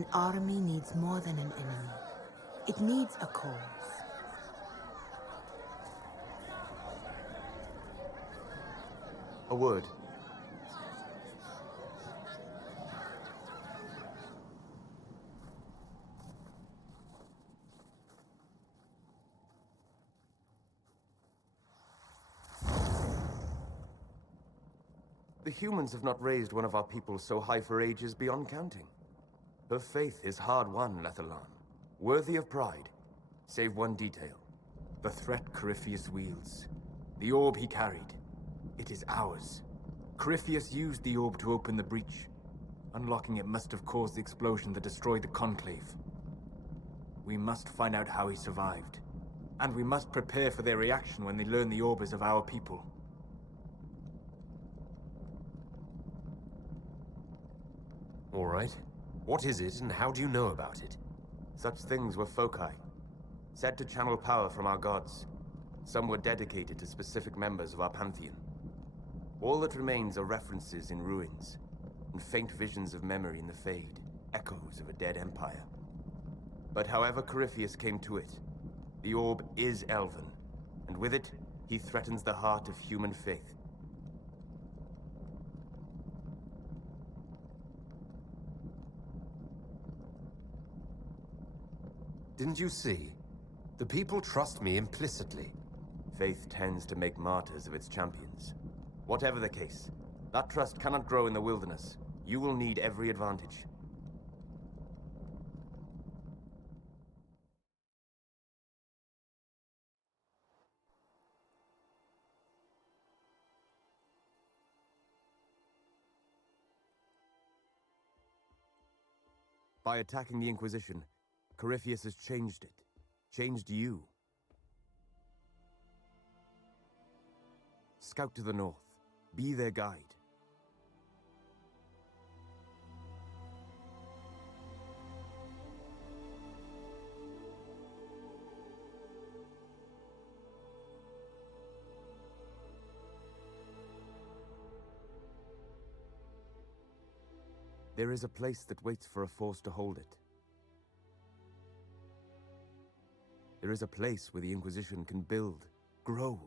An army needs more than an enemy. It needs a cause. A word. The humans have not raised one of our people so high for ages beyond counting. Her faith is hard-won, Lethalan. Worthy of pride, save one detail. The threat Corypheus wields. The orb he carried. It is ours. Corypheus used the orb to open the breach. Unlocking it must have caused the explosion that destroyed the Conclave. We must find out how he survived. And we must prepare for their reaction when they learn the orb is of our people. All right. What is it, and how do you know about it? Such things were foci, said to channel power from our gods. Some were dedicated to specific members of our pantheon. All that remains are references in ruins, and faint visions of memory in the Fade, echoes of a dead empire. But however Corypheus came to it, the orb is elven, and with it, he threatens the heart of human faith. Didn't you see? The people trust me implicitly. Faith tends to make martyrs of its champions. Whatever the case, that trust cannot grow in the wilderness. You will need every advantage. By attacking the Inquisition, Corypheus has changed it. Changed you. Scout to the north. Be their guide. There is a place that waits for a force to hold it. There is a place where the Inquisition can build, grow.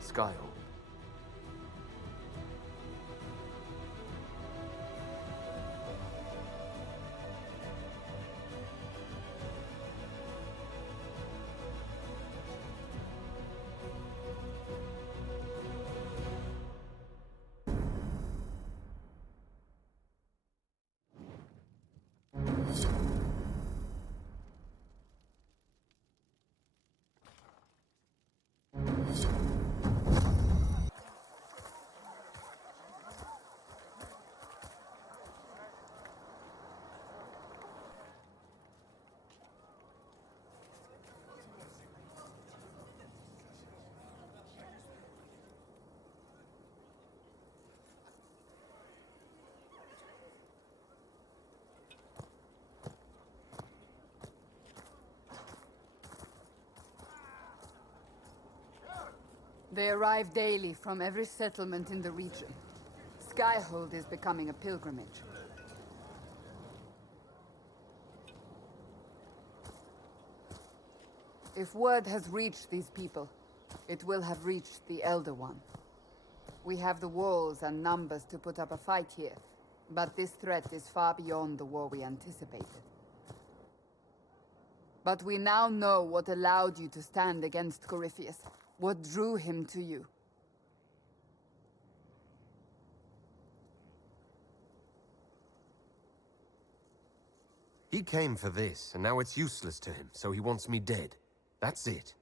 Skyhold. They arrive daily from every settlement in the region. Skyhold is becoming a pilgrimage. If word has reached these people, it will have reached the Elder One. We have the walls and numbers to put up a fight here, but this threat is far beyond the war we anticipated. But we now know what allowed you to stand against Corypheus. What drew him to you? He came for this, and now it's useless to him, so he wants me dead. That's it.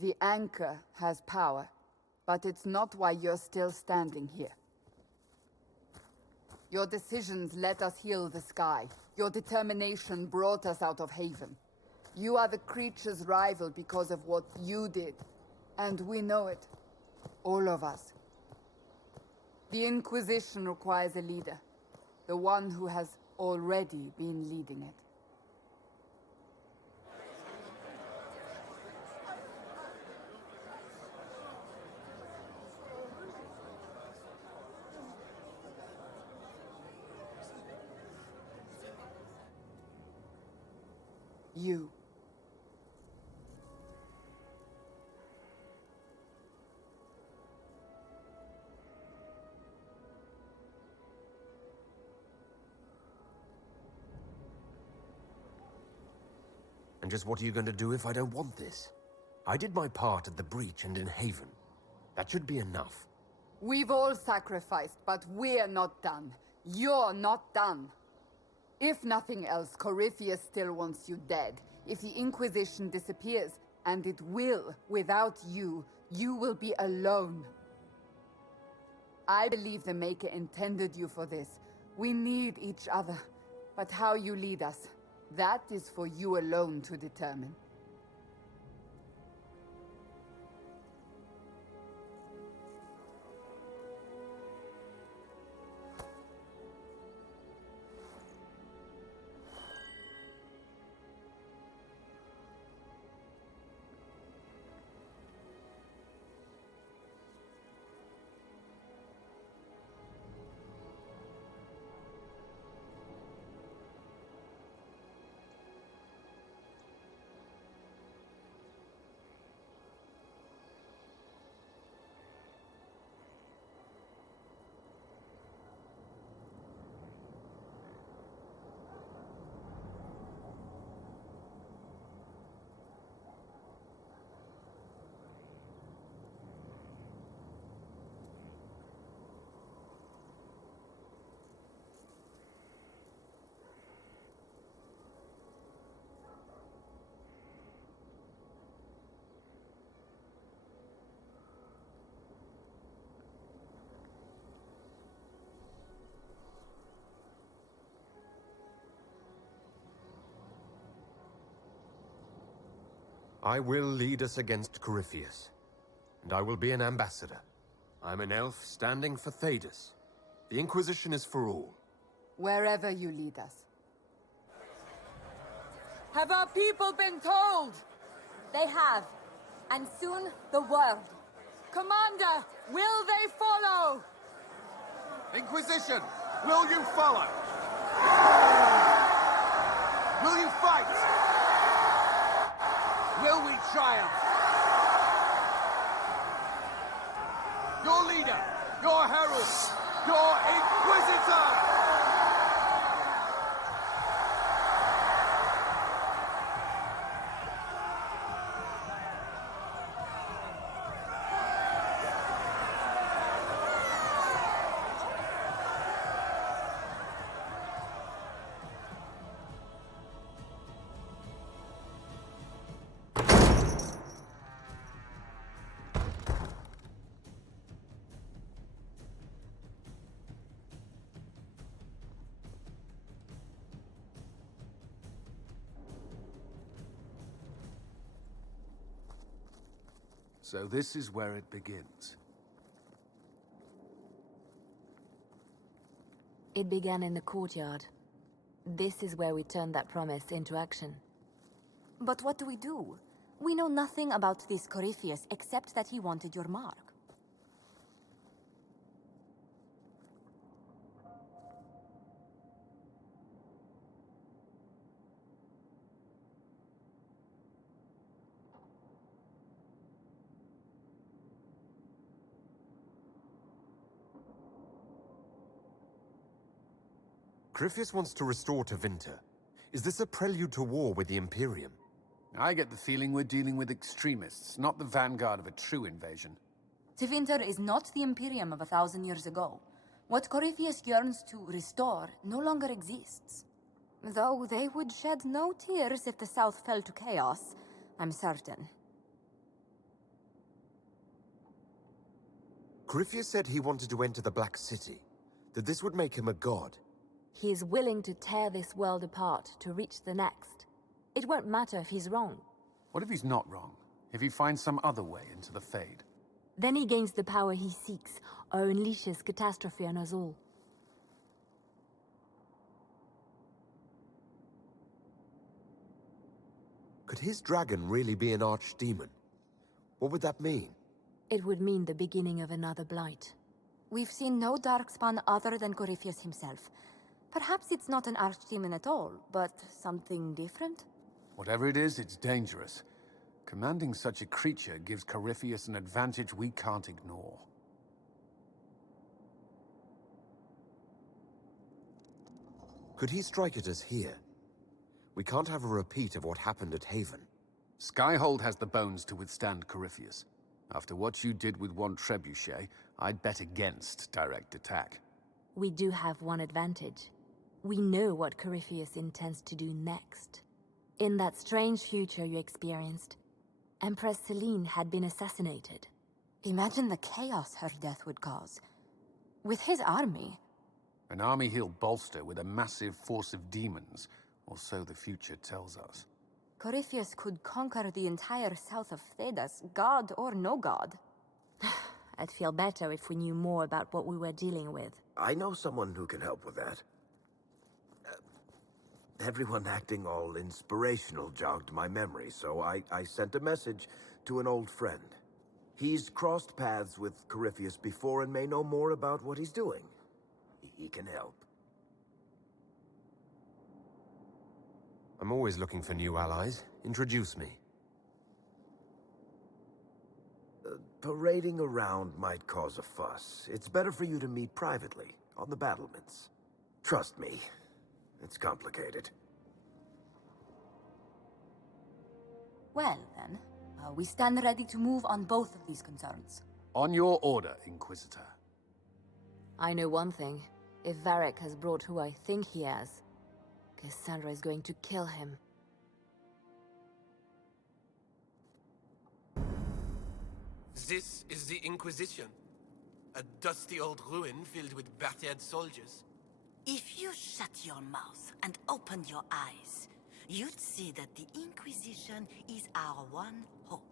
The Anchor has power, But it's not why you're still standing here. Your decisions let us heal the sky. Your determination brought us out of Haven. You are the creature's rival because of what you did. And we know it. All of us. The Inquisition requires a leader. The one who has already been leading it. You. And just what are you going to do if I don't want this? I did my part at the breach and in Haven. That should be enough. We've all sacrificed, but we're not done. You're not done. If nothing else, Corypheus still wants you dead. If the Inquisition disappears, and it will, without you, you will be alone. I believe the Maker intended you for this. We need each other. But how you lead us, that is for you alone to determine. I will lead us against Corypheus. And I will be an ambassador. I'm an elf standing for Thedas. The Inquisition is for all. Wherever you lead us. Have our people been told? They have. And soon, the world. Commander, will they follow? Inquisition, will you follow? Will you fight? Will we triumph? Your leader, your herald, your Inquisitor! So this is where it begins. It began in the courtyard. This is where we turned that promise into action. But what do we do? We know nothing about this Corypheus except that he wanted your mark. Corypheus wants to restore Tevinter. Is this a prelude to war with the Imperium? I get the feeling we're dealing with extremists, not the vanguard of a true invasion. Tevinter is not the Imperium of 1,000 years ago. What Corypheus yearns to restore no longer exists. Though they would shed no tears if the South fell to chaos, I'm certain. Corypheus said he wanted to enter the Black City, that this would make him a god. He is willing to tear this world apart to reach the next. It won't matter if he's wrong. What if he's not wrong? If he finds some other way into the Fade? Then he gains the power he seeks, or unleashes catastrophe on us all. Could his dragon really be an archdemon? What would that mean? It would mean the beginning of another blight. We've seen no darkspawn other than Corypheus himself. Perhaps it's not an archdemon at all, but something different? Whatever it is, it's dangerous. Commanding such a creature gives Corypheus an advantage we can't ignore. Could he strike at us here? We can't have a repeat of what happened at Haven. Skyhold has the bones to withstand Corypheus. After what you did with one trebuchet, I'd bet against direct attack. We do have one advantage. We know what Corypheus intends to do next. In that strange future you experienced, Empress Celine had been assassinated. Imagine the chaos her death would cause. With his army. An army he'll bolster with a massive force of demons, or so the future tells us. Corypheus could conquer the entire south of Thedas, god or no god. I'd feel better if we knew more about what we were dealing with. I know someone who can help with that. Everyone acting all inspirational jogged my memory, so I sent a message to an old friend. He's crossed paths with Corypheus before and may know more about what he's doing. He can help. I'm always looking for new allies. Introduce me. Parading around might cause a fuss. It's better for you to meet privately, on the battlements. Trust me, it's complicated. Well, then, we stand ready to move on both of these concerns. On your order, Inquisitor. I know one thing. If Varric has brought who I think he has, Cassandra is going to kill him. This is the Inquisition. A dusty old ruin filled with battered soldiers. If you shut your mouth and open your eyes, you'd see that the Inquisition is our one hope.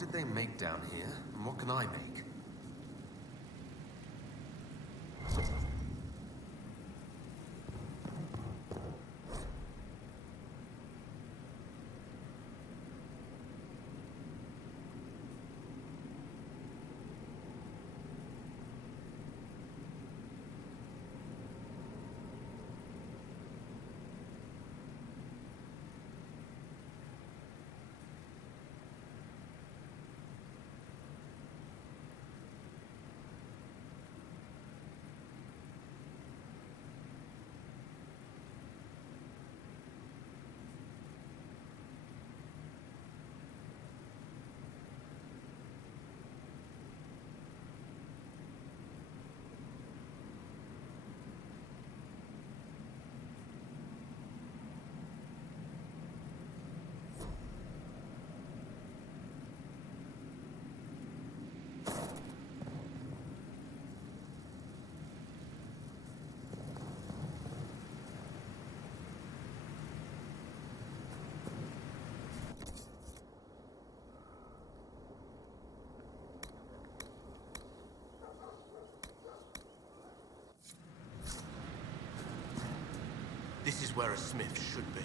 did they make down here, and what can I make? This is where a smith should be.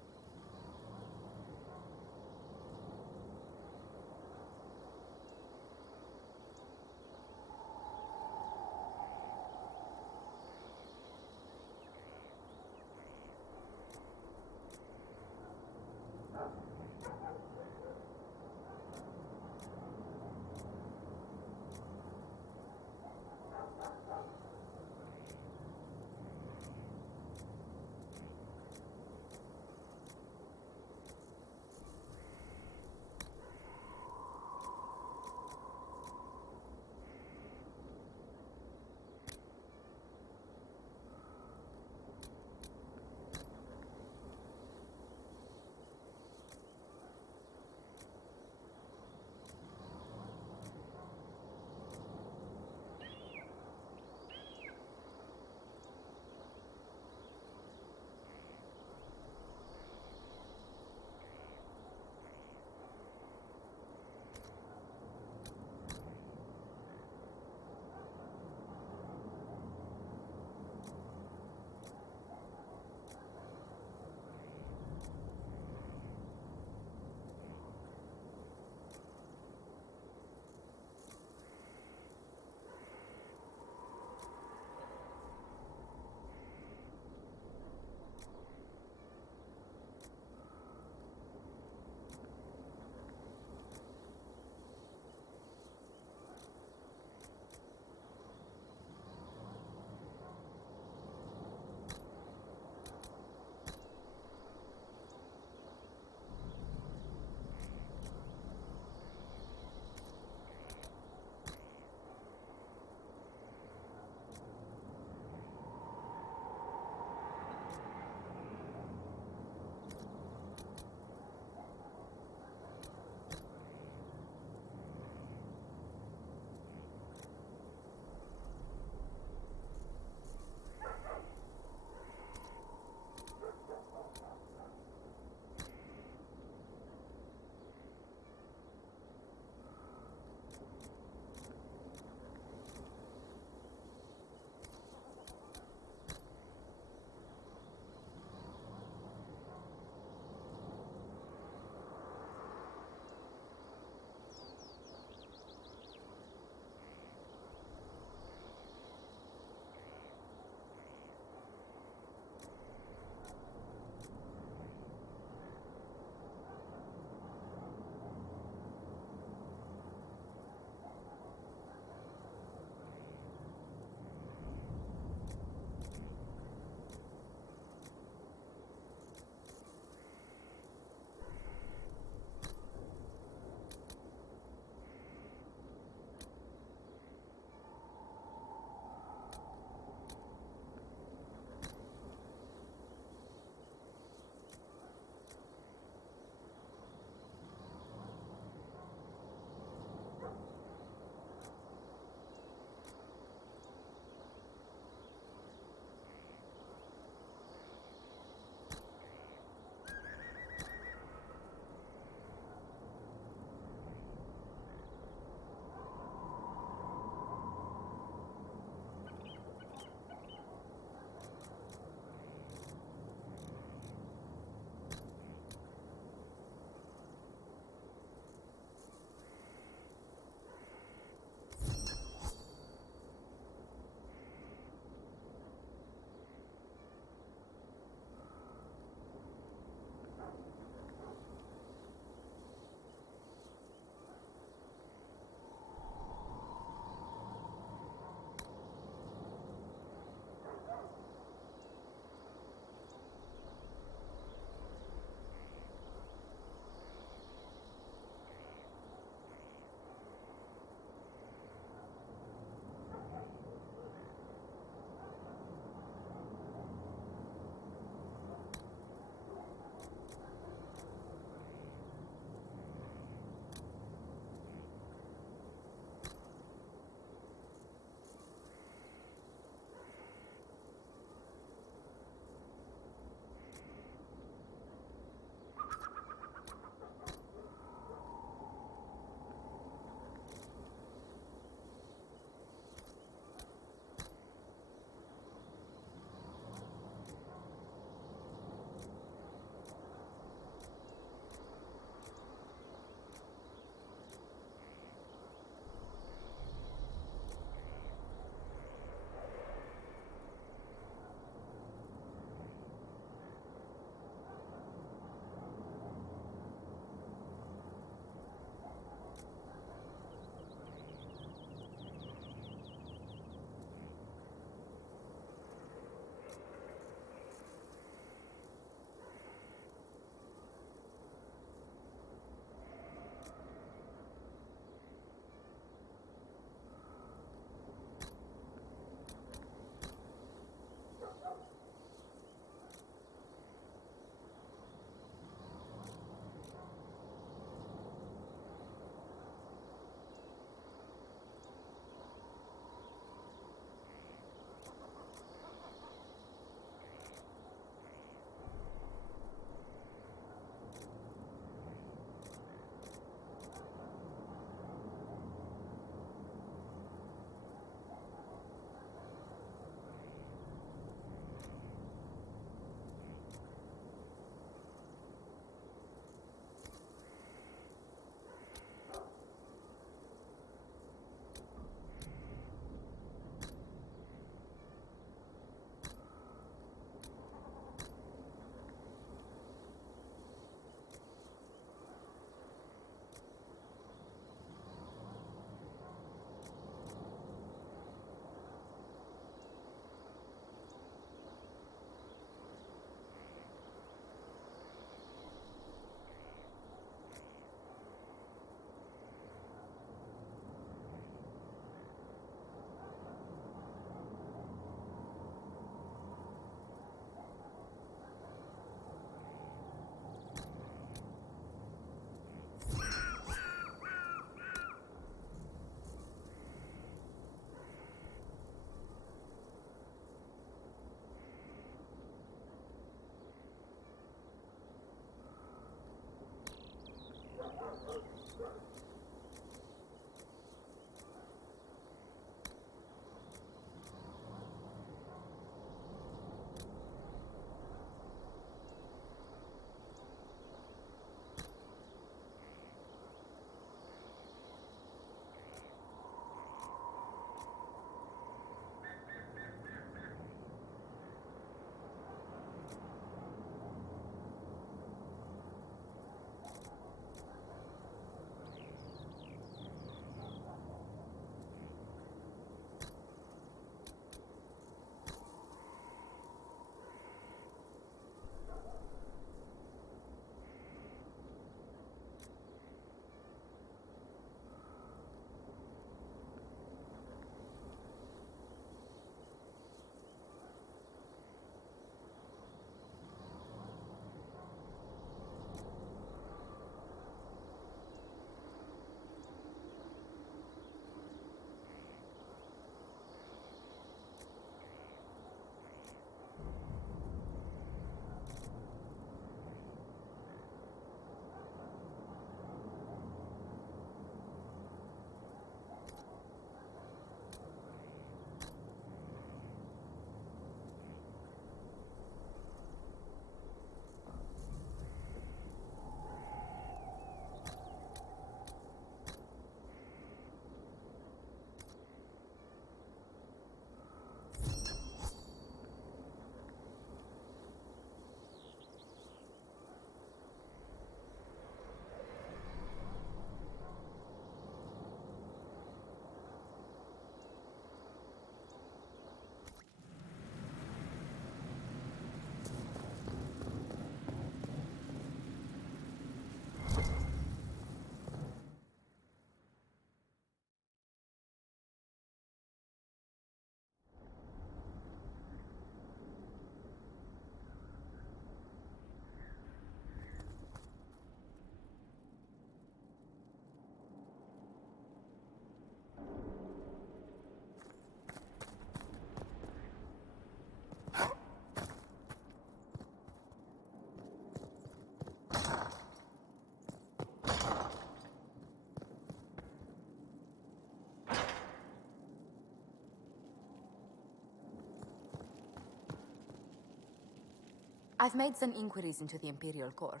I've made some inquiries into the Imperial Court.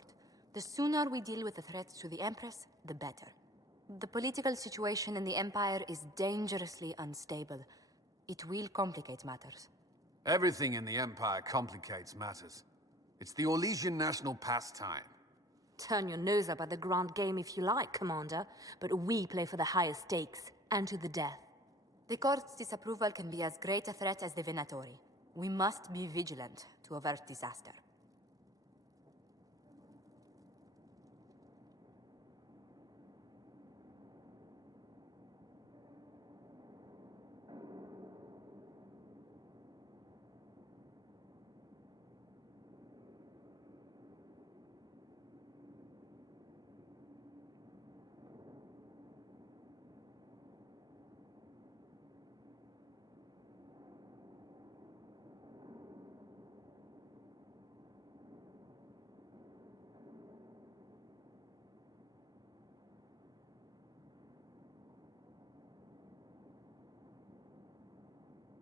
The sooner we deal with the threats to the Empress, the better. The political situation in the Empire is dangerously unstable. It will complicate matters. Everything in the Empire complicates matters. It's the Orlesian national pastime. Turn your nose up at the grand game if you like, Commander, but we play for the highest stakes, and to the death. The Court's disapproval can be as great a threat as the Venatori. We must be vigilant to avert disaster.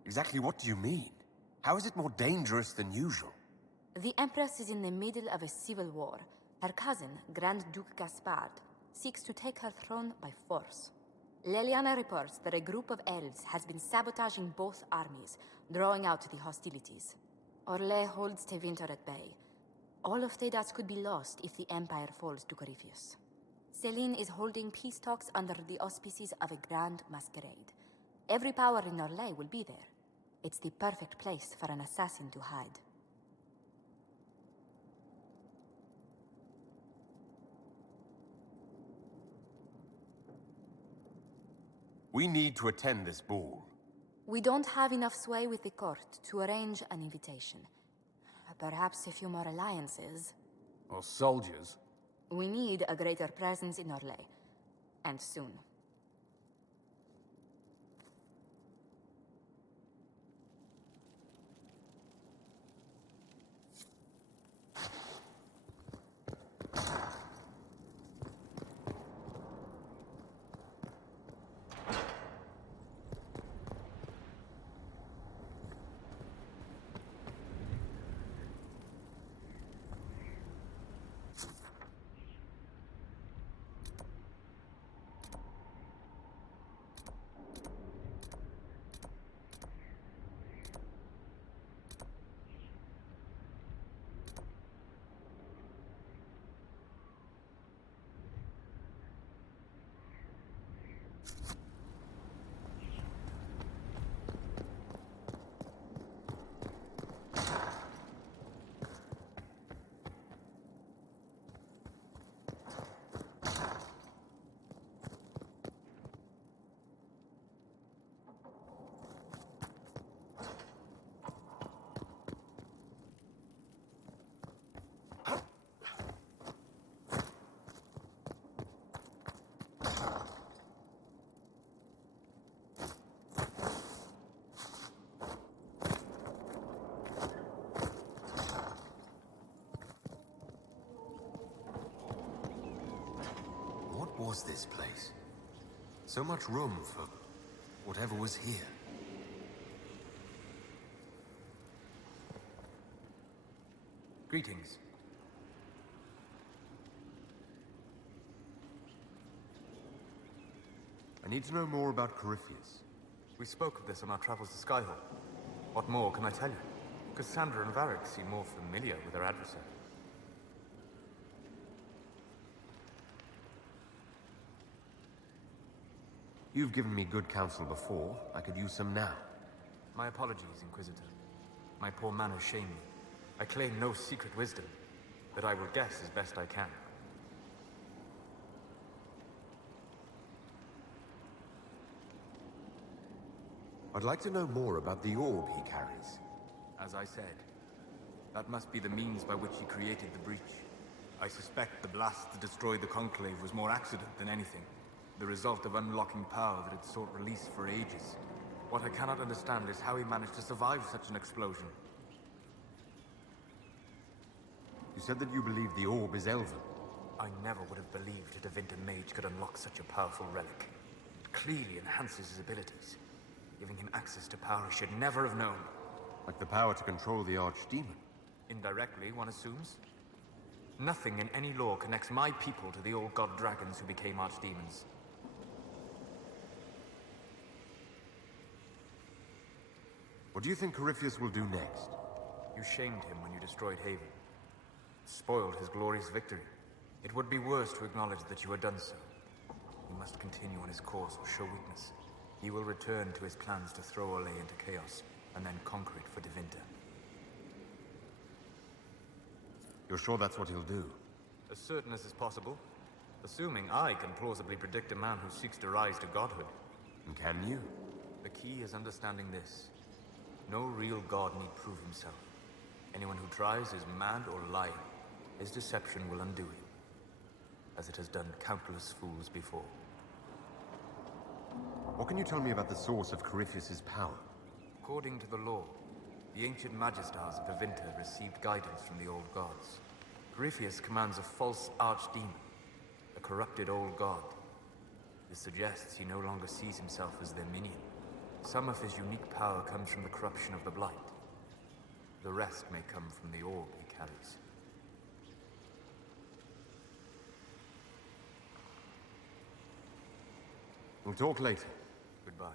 Exactly what do you mean? How is it more dangerous than usual? The Empress is in the middle of a civil war. Her cousin, Grand Duke Gaspard, seeks to take her throne by force. Leliana reports that a group of elves has been sabotaging both armies, drawing out the hostilities. Orlais holds Tevinter at bay. All of Thedas could be lost if the Empire falls to Corypheus. Celine is holding peace talks under the auspices of a grand masquerade. Every power in Orlais will be there. It's the perfect place for an assassin to hide. We need to attend this ball. We don't have enough sway with the court to arrange an invitation. Perhaps a few more alliances. Or soldiers. We need a greater presence in Orlais. And soon. What was this place? So much room for whatever was here. Greetings. I need to know more about Corypheus. We spoke of this on our travels to Skyhold. What more can I tell you? Cassandra and Varric seem more familiar with their adversary. You've given me good counsel before. I could use some now. My apologies, Inquisitor. My poor manners shame me. I claim no secret wisdom, but I will guess as best I can. I'd like to know more about the orb he carries. As I said, that must be the means by which he created the breach. I suspect the blast that destroyed the Conclave was more accident than anything. The result of unlocking power that had sought release for ages. What I cannot understand is how he managed to survive such an explosion. You said that you believe the orb is elven. I never would have believed a Devinter mage could unlock such a powerful relic. It clearly enhances his abilities, giving him access to power he should never have known. Like the power to control the Archdemon. Indirectly, one assumes. Nothing in any law connects my people to the old god dragons who became archdemons. What do you think Corypheus will do next? You shamed him when you destroyed Haven. Spoiled his glorious victory. It would be worse to acknowledge that you had done so. He must continue on his course or show weakness. He will return to his plans to throw Olay into chaos, and then conquer it for Devinter. You're sure that's what he'll do? As certain as is possible. Assuming I can plausibly predict a man who seeks to rise to godhood. And can you? The key is understanding this. No real god need prove himself. Anyone who tries is mad or lying. His deception will undo him, as it has done countless fools before. What can you tell me about the source of Corypheus's power? According to the law, the ancient Magistars of Devinter received guidance from the old gods. Corypheus commands a false archdemon, a corrupted old god. This suggests he no longer sees himself as their minion. Some of his unique power comes from the corruption of the Blight. The rest may come from the orb he carries. We'll talk later. Goodbye.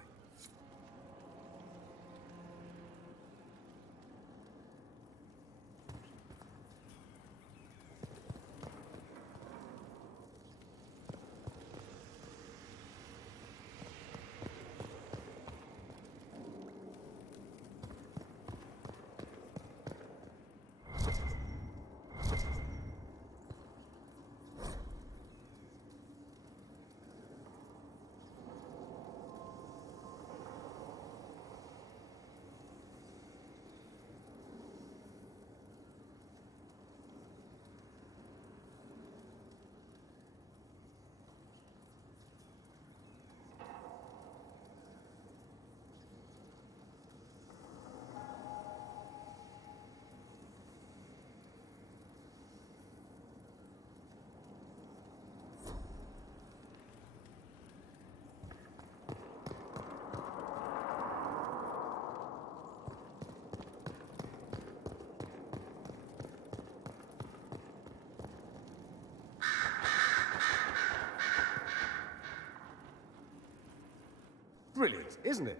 Brilliant, isn't it?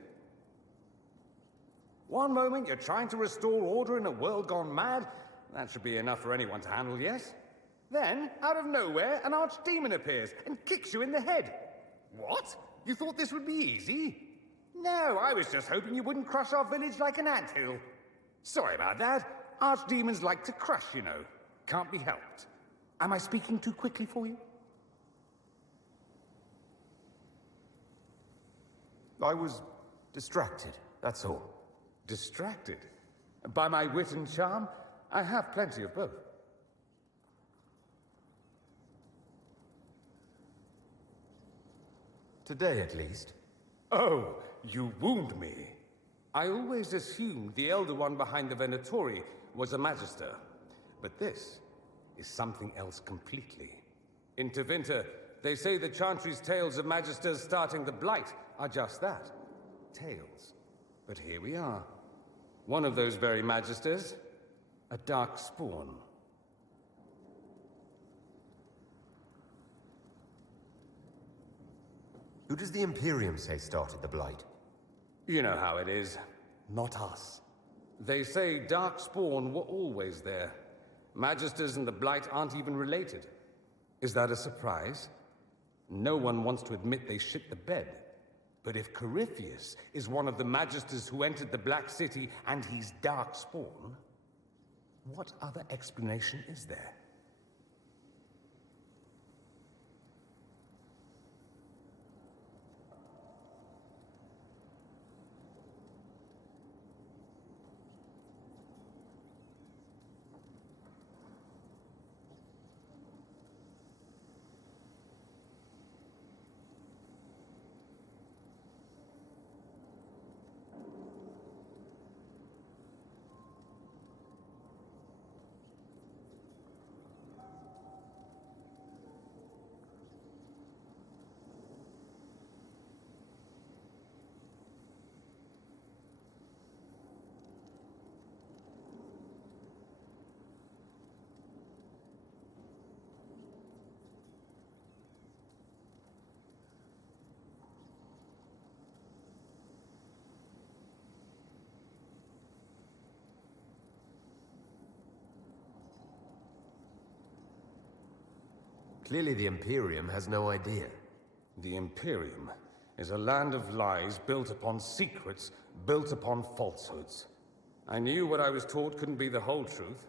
One moment you're trying to restore order in a world gone mad. That should be enough for anyone to handle, yes? Then, out of nowhere, an archdemon appears and kicks you in the head. What? You thought this would be easy? No, I was just hoping you wouldn't crush our village like an anthill. Sorry about that. Archdemons like to crush, you know. Can't be helped. Am I speaking too quickly for you? I was distracted, that's all. Distracted? By my wit and charm? I have plenty of both. Today, at least. Oh, you wound me. I always assumed the Elder One behind the Venatori was a Magister. But this is something else completely. In Tevinter, they say the Chantry's tales of Magisters starting the Blight are just that. Tales. But here we are. One of those very Magisters, a dark spawn. Who does the Imperium say started the Blight? You know how it is. Not us. They say Darkspawn were always there. Magisters and the Blight aren't even related. Is that a surprise? No one wants to admit they shit the bed. But if Corypheus is one of the Magisters who entered the Black City and he's Darkspawn, what other explanation is there? Clearly the Imperium has no idea. The Imperium is a land of lies built upon secrets, built upon falsehoods. I knew what I was taught couldn't be the whole truth,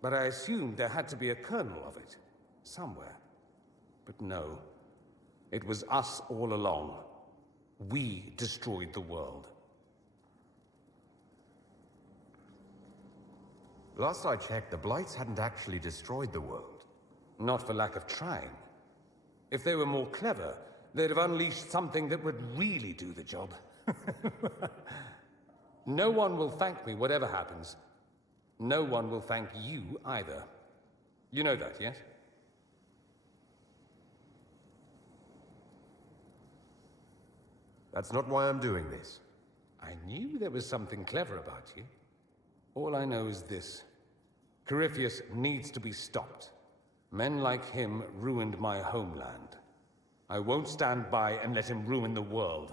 but I assumed there had to be a kernel of it, somewhere. But no, it was us all along. We destroyed the world. Last I checked, the Blights hadn't actually destroyed the world. Not for lack of trying. If they were more clever, they'd have unleashed something that would really do the job. No one will thank me, whatever happens. No one will thank you either. You know that, yes? That's not why I'm doing this. I knew there was something clever about you. All I know is this. Corypheus needs to be stopped. Men like him ruined my homeland. I won't stand by and let him ruin the world.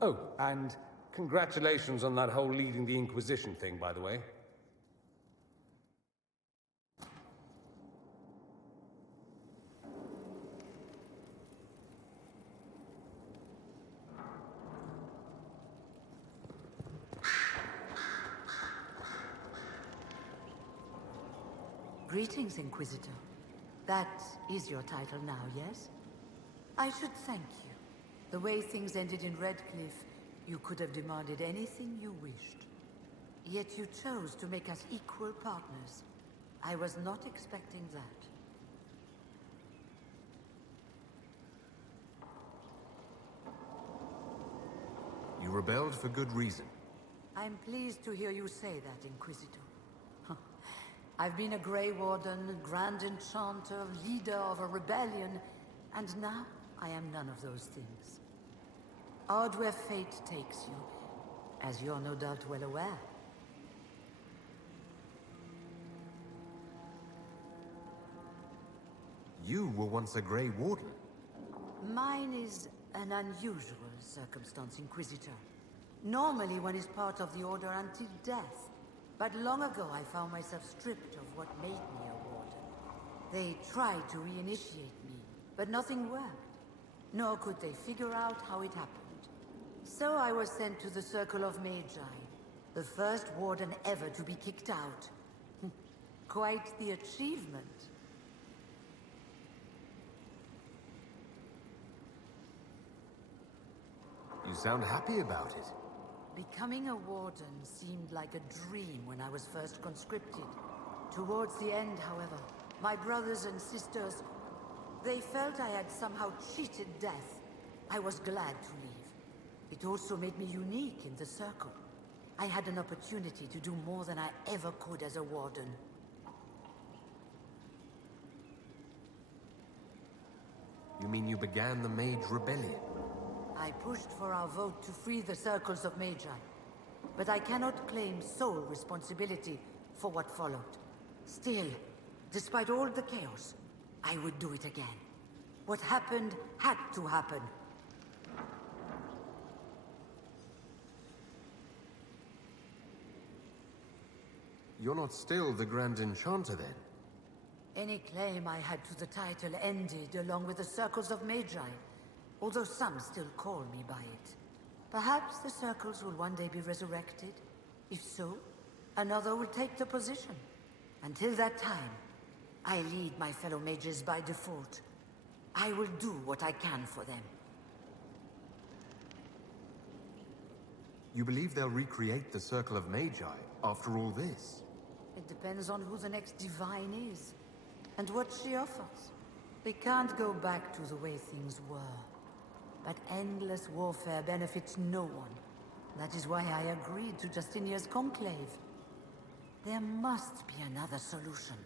Oh, and congratulations on that whole leading the Inquisition thing, by the way. Greetings, Inquisitor. That is your title now, yes? I should thank you. The way things ended in Redcliffe, you could have demanded anything you wished. Yet you chose to make us equal partners. I was not expecting that. You rebelled for good reason. I'm pleased to hear you say that, Inquisitor. I've been a Grey Warden, Grand Enchanter, leader of a rebellion, and now I am none of those things. Odd where fate takes you, as you're no doubt well aware. You were once a Grey Warden. Mine is an unusual circumstance, Inquisitor. Normally one is part of the Order until death. But long ago I found myself stripped of what made me a warden. They tried to reinitiate me, but nothing worked. Nor could they figure out how it happened. So I was sent to the Circle of Magi, the first warden ever to be kicked out. Quite the achievement. You sound happy about it. Becoming a warden seemed like a dream when I was first conscripted. Towards the end, however, my brothers and sisters, they felt I had somehow cheated death. I was glad to leave. It also made me unique in the Circle. I had an opportunity to do more than I ever could as a warden. You mean you began the Mage Rebellion? I pushed for our vote to free the Circles of Magi, but I cannot claim sole responsibility for what followed. Still, despite all the chaos, I would do it again. What happened had to happen. You're not still the Grand Enchanter, then? Any claim I had to the title ended along with the Circles of Magi, although some still call me by it. Perhaps the Circles will one day be resurrected. If so, another will take the position. Until that time, I lead my fellow mages by default. I will do what I can for them. You believe they'll recreate the Circle of Magi after all this? It depends on who the next divine is, and what she offers. They can't go back to the way things were. But endless warfare benefits no one. That is why I agreed to Justinia's conclave. There must be another solution.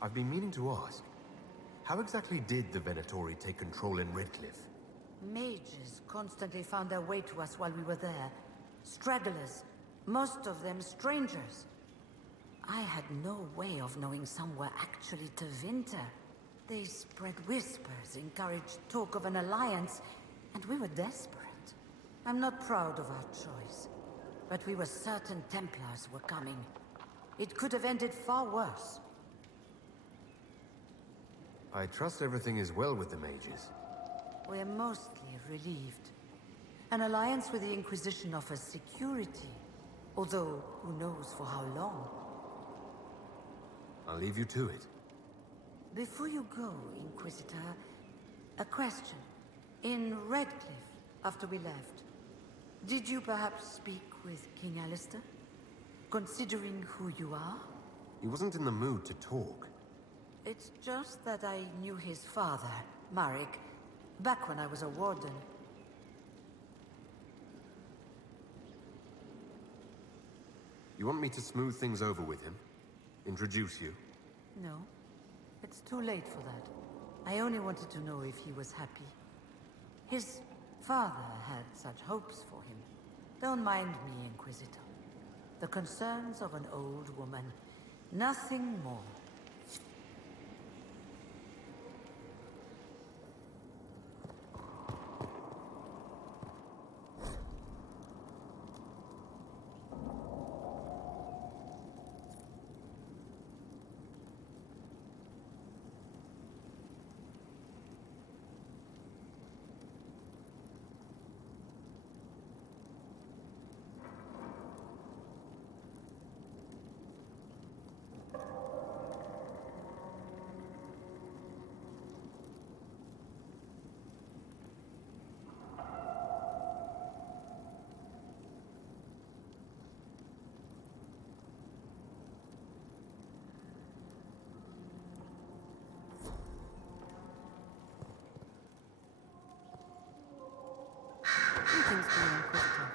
I've been meaning to ask, how exactly did the Venatori take control in Redcliffe? Mages constantly found their way to us while we were there. Stragglers, most of them strangers. I had no way of knowing some were actually Tevinter. They spread whispers, encouraged talk of an alliance, and we were desperate. I'm not proud of our choice, but we were certain Templars were coming. It could have ended far worse. I trust everything is well with the mages. We're mostly relieved. An alliance with the Inquisition offers security, although who knows for how long. I'll leave you to it. Before you go, Inquisitor, a question. In Redcliffe, after we left, did you perhaps speak with King Alistair? Considering who you are? He wasn't in the mood to talk. It's just that I knew his father, Marek, back when I was a warden. You want me to smooth things over with him? Introduce you? No. It's too late for that. I only wanted to know if he was happy. His father had such hopes for him. Don't mind me, Inquisitor. The concerns of an old woman. Nothing more. Greetings to you, Inquisitor.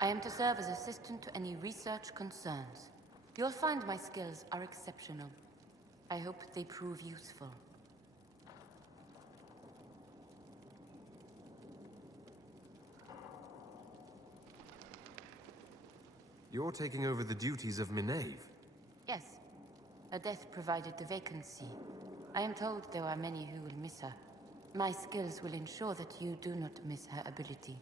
I am to serve as assistant to any research concerns. You'll find my skills are exceptional. I hope they prove useful. You're taking over the duties of Minave? Yes. Her death provided the vacancy. I am told there are many who will miss her. My skills will ensure that you do not miss her ability.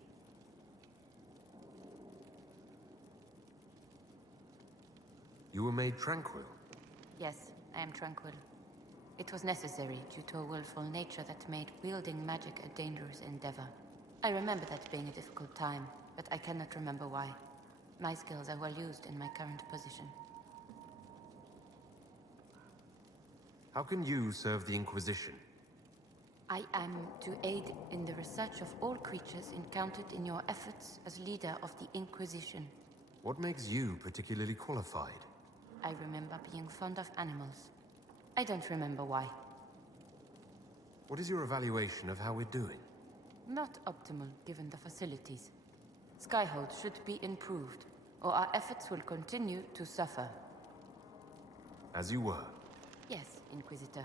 You were made tranquil? Yes, I am tranquil. It was necessary due to a willful nature that made wielding magic a dangerous endeavor. I remember that being a difficult time, but I cannot remember why. My skills are well used in my current position. How can you serve the Inquisition? I am to aid in the research of all creatures encountered in your efforts as leader of the Inquisition. What makes you particularly qualified? I remember being fond of animals. I don't remember why. What is your evaluation of how we're doing? Not optimal, given the facilities. Skyhold should be improved, or our efforts will continue to suffer. As you were. Yes, Inquisitor.